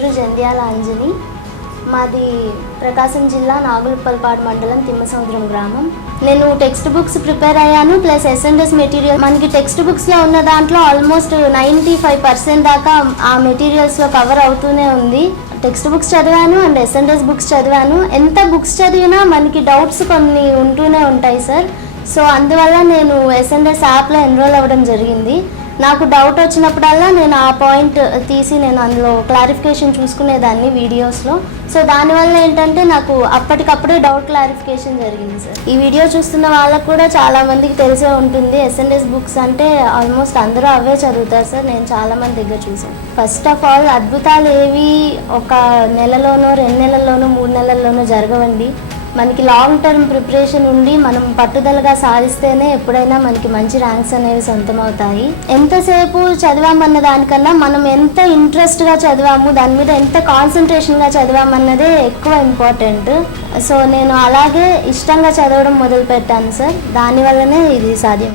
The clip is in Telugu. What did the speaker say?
పేరు జంధ్యాల అంజలి మాది ప్రకాశం జిల్లా నాగులపల్పాడు మండలం తిమ్మసముద్రం గ్రామం. నేను టెక్స్ట్ బుక్స్ ప్రిపేర్ అయ్యాను ప్లస్ ఎస్ఎన్ఎస్ మెటీరియల్. మనకి టెక్స్ట్ బుక్స్లో ఉన్న దాంట్లో ఆల్మోస్ట్ నైంటీ ఫైవ్ పర్సెంట్ దాకా ఆ మెటీరియల్స్లో కవర్ అవుతూనే ఉంది. టెక్స్ట్ బుక్స్ చదివాను అండ్ ఎస్ఎన్ఎస్ బుక్స్ చదివాను. ఎంత బుక్స్ చదివినా మనకి డౌట్స్ కొన్ని ఉంటూనే ఉంటాయి సార్. సో అందువల్ల నేను ఎస్ఎన్ఎస్ యాప్లో ఎన్రోల్ అవ్వడం జరిగింది. నాకు డౌట్ వచ్చినప్పుడల్లా నేను ఆ పాయింట్ తీసి నేను అందులో క్లారిఫికేషన్ చూసుకునేదాన్ని వీడియోస్లో సో దానివల్ల ఏంటంటే నాకు అప్పటికప్పుడే డౌట్ క్లారిఫికేషన్ జరిగింది సార్. ఈ వీడియో చూస్తున్న వాళ్ళకు కూడా చాలా మందికి తెలిసే ఉంటుంది. ఎస్ఎన్ఎస్ బుక్స్ అంటే ఆల్మోస్ట్ అందరూ అవే చదువుతారు సార్. నేను చాలామంది దగ్గర చూసాను ఫస్ట్ ఆఫ్ ఆల్ అద్భుతాలు ఏవి ఒక నెలలోనో రెండు నెలల్లోనో మూడు నెలల్లోనో జరగవండి. మనకి లాంగ్ టర్మ్ ప్రిపరేషన్ ఉండి మనం పట్టుదలగా సాధిస్తేనే ఎప్పుడైనా మనకి మంచి ర్యాంక్స్ అనేవి సొంతమవుతాయి. ఎంతసేపు చదివామన్న దానికన్నా మనం ఎంత ఇంట్రెస్ట్గా చదివాము దాని మీద ఎంత కాన్సన్ట్రేషన్గా చదివామన్నదే ఎక్కువ ఇంపార్టెంట్ సో నేను అలాగే ఇష్టంగా చదవడం మొదలు పెట్టాను సార్ దానివల్లనే ఇది సాధ్యం.